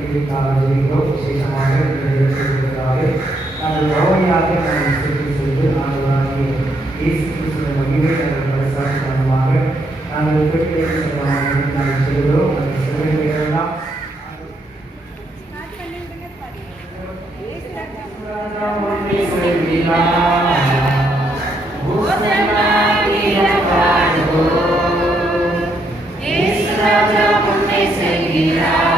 காலங்களிலோ விசேஷமாக நிறைவேற்றுவதற்காக நாங்கள் கவனியாக நாங்கள் சுற்றி சென்று ஆண்டுகளாகிய இயேசு கிறிஸ்துவின் மகிமை நாங்கள் காரணமாக நாங்கள் பெற்று நாங்கள் செல்கிறோம் அந்த செல்வதையெல்லாம் Yeah.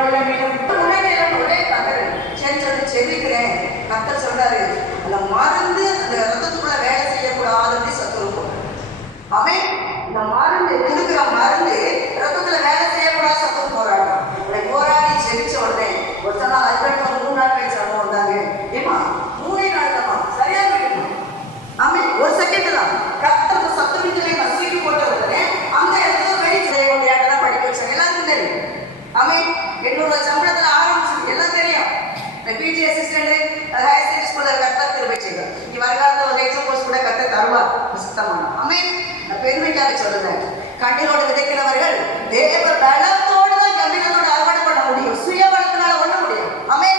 வாழ வேண்டும் உடனே தகவல் சரி சொல்லி செவிக்கிறேன் கத்த சொல்றாரு அந்த மருந்து அந்த ரத்தத்துக்குள்ள வேலை செய்யக்கூடாதுன்னு சத்து இருக்கும் அவன் இந்த மருந்து கொடுக்குற மருந்து ரத்தத்துல வேலை செய்யக்கூடாது சத்து போராடுறான் இப்படி போராடி செவிச்ச உடனே ஒரு சொன்னா மூணு நாள் கழிச்சு அவங்க வந்தாங்க ஏமா மூணே நாள் சரியா போயிடணும் ஒரு செகண்ட் தெளிவாக சொல்லுறாங்க கண்ணீரோடு விதைக்கிறவர்கள் தேவ பலத்தோடு தான் கம்பீரத்தோடு அறுவடை பண்ண முடியும். சுயபலத்தினால ஒண்ணு முடியும். ஆமே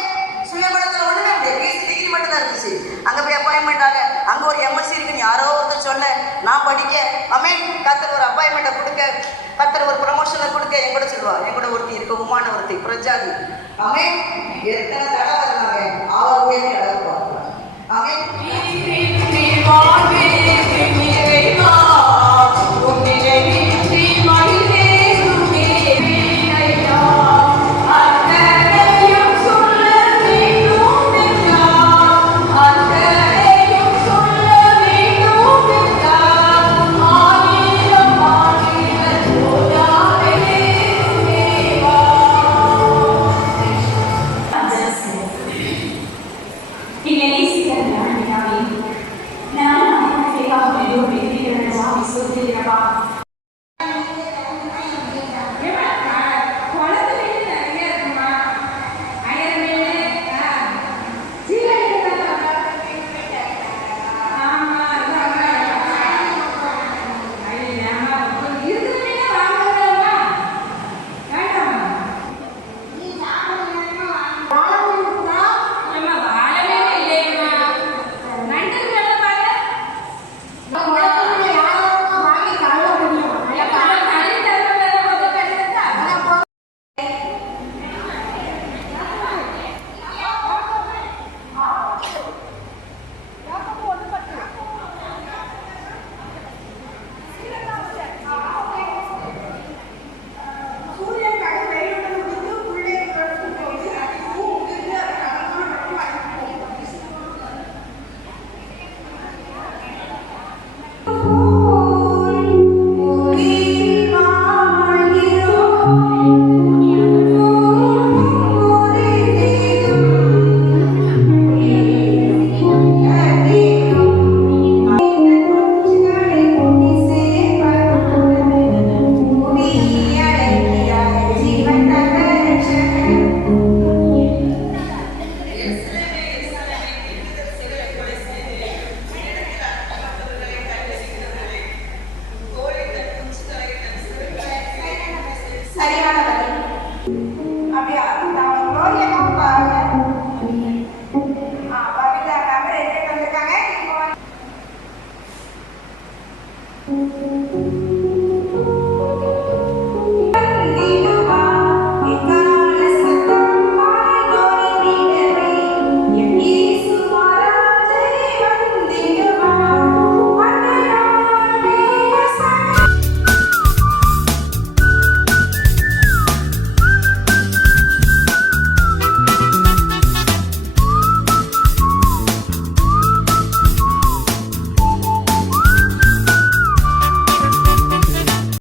சுயபலத்துல ஒண்ணுமே முடியும் பிஎஸ்சி டிகிரி மட்டும் தான் இருந்துச்சு. அங்க போய் அப்பாயின்மெண்ட் ஆக அங்க ஒரு எம்எஸ்சி இருக்குன்னு யாரோ ஒருத்தர் சொல்ல நான் படிக்க. ஆமே கத்தர் ஒரு அப்பாயின்மெண்ட்டை கொடுக்க கத்தர் ஒரு ப்ரமோஷனை கொடுக்க என் கூட சொல்லுவா என் கூட ஒருத்தி இருக்க உமான ஒருத்தி பிரஜாதி. ஆமே எத்தனை தடவை இருந்தாங்க அவர் உயர்த்தி நடக்குவாங்க ஆமே